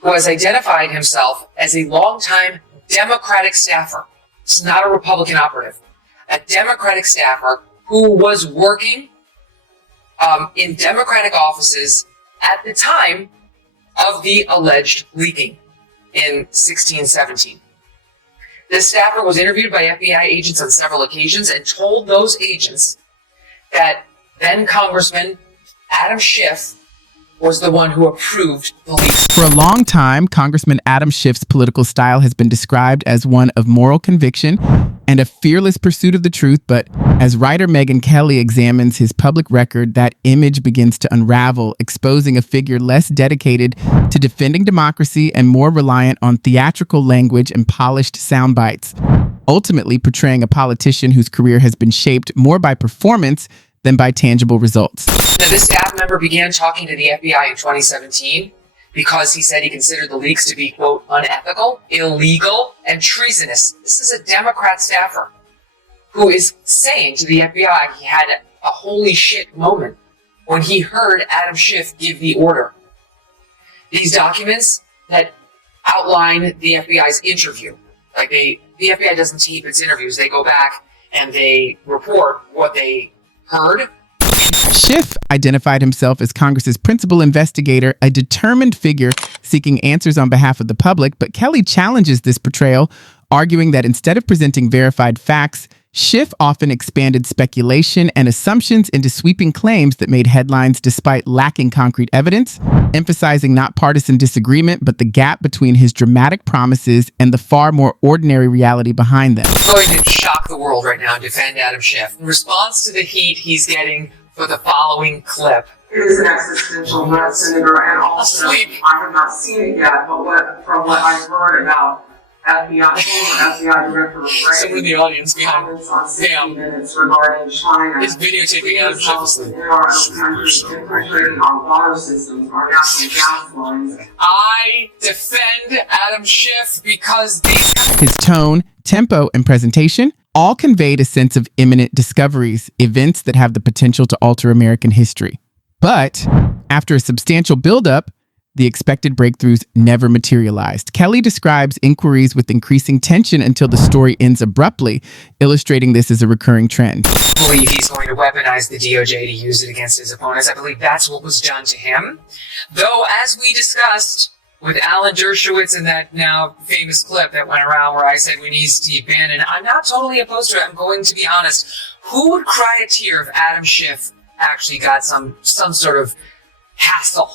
who has identified himself as a longtime Democratic staffer. It's not a Republican operative. A Democratic staffer who was working in Democratic offices at the time of the alleged leaking in 1617. This staffer was interviewed by FBI agents on several occasions and told those agents that then Congressman Adam Schiff was the one who approved the leaks. For a long time, Congressman Adam Schiff's political style has been described as one of moral conviction and a fearless pursuit of the truth, but as writer Megyn Kelly examines his public record, that image begins to unravel, exposing a figure less dedicated to defending democracy and more reliant on theatrical language and polished sound bites, ultimately portraying a politician whose career has been shaped more by performance than by tangible results. Now, this staff member began talking to the FBI in 2017 because he said he considered the leaks to be, quote, unethical, illegal, and treasonous. This is a Democrat staffer who is saying to the FBI he had a holy shit moment when he heard Adam Schiff give the order. These documents that outline the FBI's interview, the FBI doesn't tape its interviews. They go back and they report what they heard. Schiff identified himself as Congress's principal investigator, a determined figure seeking answers on behalf of the public, but Kelly challenges this portrayal, arguing that instead of presenting verified facts, Schiff often expanded speculation and assumptions into sweeping claims that made headlines despite lacking concrete evidence, emphasizing not partisan disagreement, but the gap between his dramatic promises and the far more ordinary reality behind them. I'm going to shock the world right now and defend Adam Schiff in response to the heat he's getting for the following clip. It is an existential threat, Senator, and also I have not seen it yet, but from what I've heard about FBI, former FBI Director of someone in the audience behind comments on 60 Minutes regarding China. Is videotaping Adam Schiff asleep. In our country, infiltrating our water systems, our national gas lines. I defend Adam Schiff because his tone, tempo, and presentation all conveyed a sense of imminent discoveries, events that have the potential to alter American history. But after a substantial buildup, the expected breakthroughs never materialized. Kelly describes inquiries with increasing tension until the story ends abruptly, illustrating this as a recurring trend. I believe he's going to weaponize the DOJ to use it against his opponents. I believe that's what was done to him. Though, as we discussed with Alan Dershowitz in that now famous clip that went around where I said we need Steve Bannon, I'm not totally opposed to it. I'm going to be honest. Who would cry a tear if Adam Schiff actually got some sort of hassle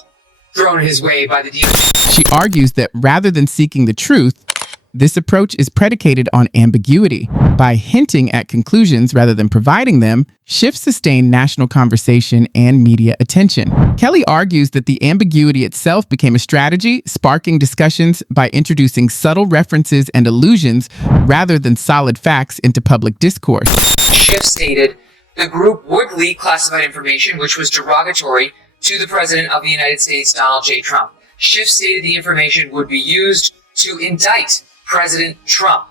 thrown his way by the DOJ? She argues that rather than seeking the truth, this approach is predicated on ambiguity. By hinting at conclusions rather than providing them, Schiff sustained national conversation and media attention. Kelly argues that the ambiguity itself became a strategy, sparking discussions by introducing subtle references and allusions rather than solid facts into public discourse. Schiff stated the group would leak classified information which was derogatory to the President of the United States, Donald J. Trump. Schiff stated the information would be used to indict President Trump.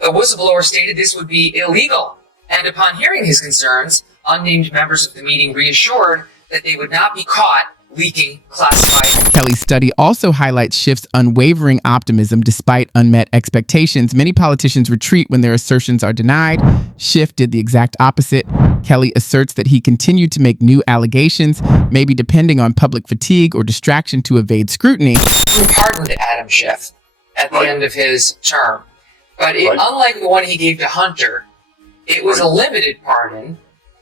The whistleblower stated this would be illegal, and upon hearing his concerns, unnamed members of the meeting reassured that they would not be caught leaking classified. Kelly's study also highlights Schiff's unwavering optimism despite unmet expectations. Many politicians retreat when their assertions are denied. Schiff did the exact opposite. Kelly asserts that he continued to make new allegations, maybe depending on public fatigue or distraction to evade scrutiny. Who pardoned Adam Schiff at the end of his term. But unlike the one he gave to Hunter, it was a limited pardon,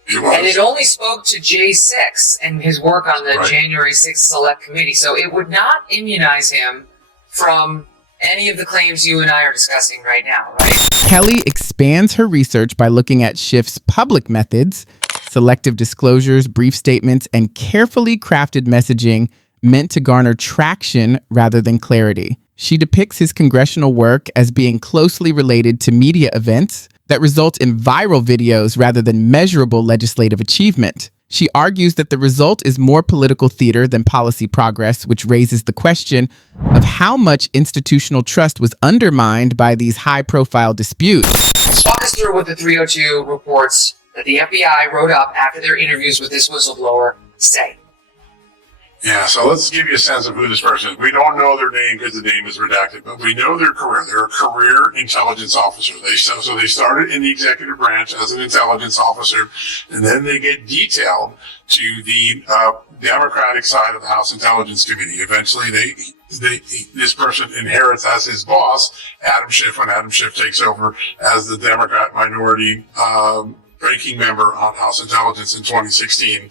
and it only spoke to J6 and his work on the January 6th Select Committee. So it would not immunize him from any of the claims you and I are discussing right now, right? Kelly expands her research by looking at Schiff's public methods, selective disclosures, brief statements, and carefully crafted messaging meant to garner traction rather than clarity. She depicts his congressional work as being closely related to media events that result in viral videos rather than measurable legislative achievement. She argues that the result is more political theater than policy progress, which raises the question of how much institutional trust was undermined by these high-profile disputes. Let's walk us through what the 302 reports that the FBI wrote up after their interviews with this whistleblower say. Yeah, so let's give you a sense of who this person is. We don't know their name because the name is redacted, but we know their career. They're a career intelligence officer. So they started in the executive branch as an intelligence officer, and then they get detailed to the Democratic side of the House Intelligence Committee. Eventually, this person inherits as his boss, Adam Schiff, when Adam Schiff takes over as the Democrat minority ranking member on House Intelligence in 2016.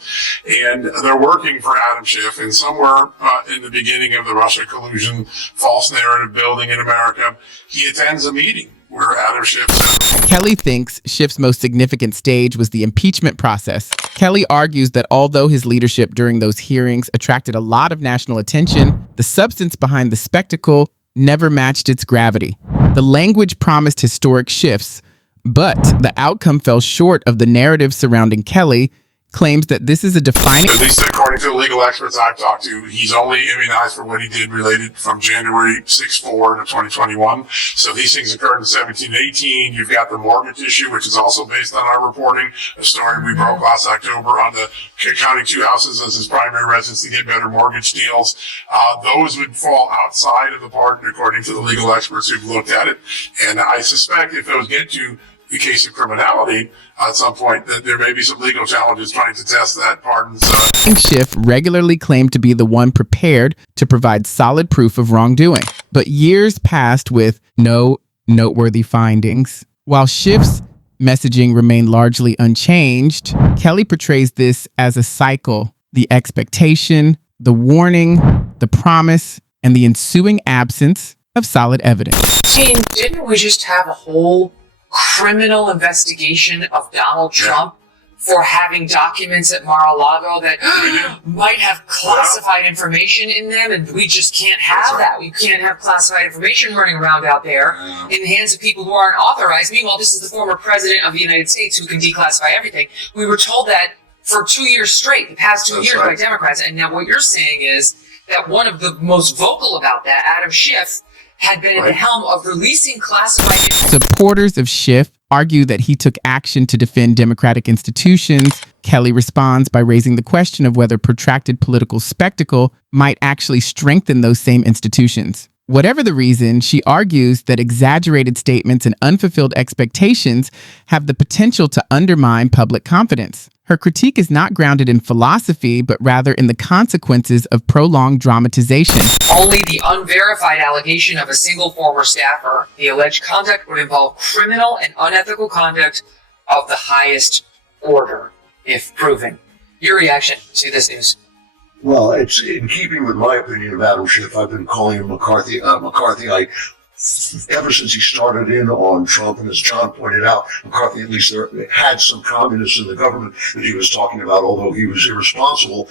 And they're working for Adam Schiff, and somewhere in the beginning of the Russia collusion false narrative building in America, he attends a meeting where Adam Schiff said, Kelly thinks Schiff's most significant stage was the impeachment process. Kelly argues that although his leadership during those hearings attracted a lot of national attention, the substance behind the spectacle never matched its gravity. The language promised historic shifts, but the outcome fell short of the narrative surrounding Kelly. Claims that this is a defining... At least according to the legal experts I've talked to, he's only immunized for what he did related from January 6-4 to 2021. So these things occurred in 17-18. You've got the mortgage issue, which is also based on our reporting, a story we broke last October on the counting two houses as his primary residence to get better mortgage deals. Those would fall outside of the pardon according to the legal experts who've looked at it. And I suspect if those get to the case of criminality, at some point that there may be some legal challenges trying to test that pardon. Schiff regularly claimed to be the one prepared to provide solid proof of wrongdoing, but years passed with no noteworthy findings. While Schiff's messaging remained largely unchanged, Kelly portrays this as a cycle: the expectation, the warning, the promise, and the ensuing absence of solid evidence. Didn't we just have a whole criminal investigation of Donald Trump for having documents at Mar-a-Lago that might have classified information in them, and we just can't have that. We can't have classified information running around out there in the hands of people who aren't authorized. Meanwhile, this is the former president of the United States who can declassify everything. We were told that for 2 years straight, the past 2 years by Democrats, and now what you're saying is that one of the most vocal about that, Adam Schiff, had been at the helm of releasing classified information. Supporters of Schiff argue that he took action to defend democratic institutions. Kelly responds by raising the question of whether protracted political spectacle might actually strengthen those same institutions. Whatever the reason, she argues that exaggerated statements and unfulfilled expectations have the potential to undermine public confidence. Her critique is not grounded in philosophy, but rather in the consequences of prolonged dramatization. Only the unverified allegation of a single former staffer, the alleged conduct would involve criminal and unethical conduct of the highest order, if proven. Your reaction to this news? Well, it's in keeping with my opinion of Adam Schiff. I've been calling him McCarthyite ever since he started in on Trump. And as John pointed out, McCarthy at least had some communists in the government that he was talking about, although he was irresponsible.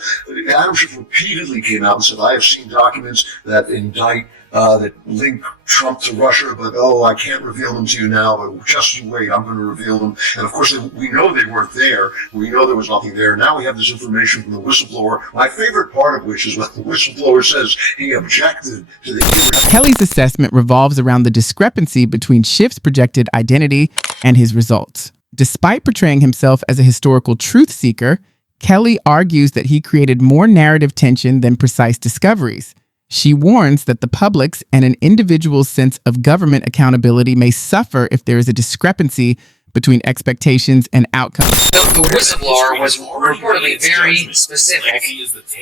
Adam Schiff repeatedly came out and said, I have seen documents that indict, that link Trump to Russia, but I can't reveal them to you now, but just you wait, I'm going to reveal them. And of course, we know they weren't there. We know there was nothing there. Now we have this information from the whistleblower, my favorite part of which is what the whistleblower says. He objected to the... Kelly's assessment revolves around the discrepancy between Schiff's projected identity and his results. Despite portraying himself as a historical truth seeker, Kelly argues that he created more narrative tension than precise discoveries. She warns that the public's and an individual's sense of government accountability may suffer if there is a discrepancy between expectations and outcomes. The whistleblower was reportedly very specific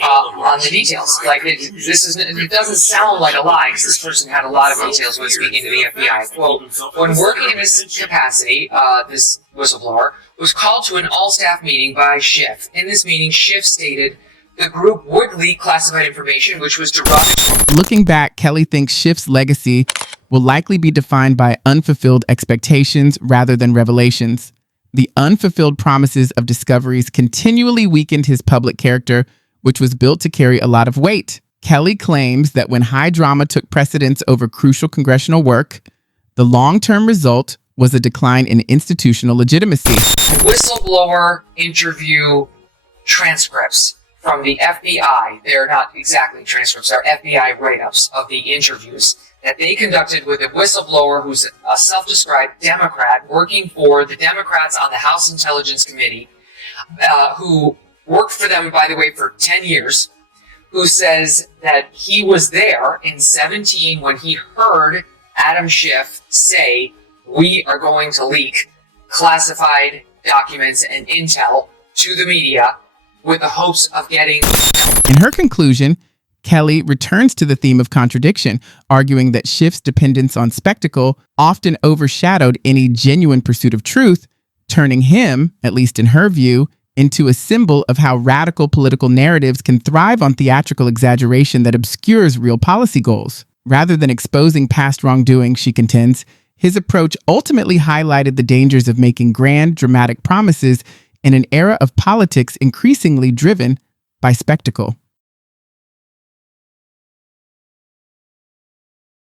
on the details. Like, it doesn't sound like a lie, because this person had a lot of details when speaking to the FBI. Quote, when working in this capacity, this whistleblower was called to an all-staff meeting by Schiff. In this meeting, Schiff stated the group would leak classified information, which was derogatory. Looking back, Kelly thinks Schiff's legacy will likely be defined by unfulfilled expectations rather than revelations. The unfulfilled promises of discoveries continually weakened his public character, which was built to carry a lot of weight. Kelly claims that when high drama took precedence over crucial congressional work, the long-term result was a decline in institutional legitimacy. Whistleblower interview transcripts from the FBI, they're not exactly transcripts, they're FBI write-ups of the interviews that they conducted with a whistleblower who's a self-described Democrat working for the Democrats on the House Intelligence Committee, who worked for them, by the way, for 10 years, who says that he was there in 17 when he heard Adam Schiff say, "We are going to leak classified documents and intel to the media with the hopes of getting..." In her conclusion, Kelly returns to the theme of contradiction, arguing that Schiff's dependence on spectacle often overshadowed any genuine pursuit of truth, turning him, at least in her view, into a symbol of how radical political narratives can thrive on theatrical exaggeration that obscures real policy goals. Rather than exposing past wrongdoing, she contends, his approach ultimately highlighted the dangers of making grand, dramatic promises in an era of politics increasingly driven by spectacle.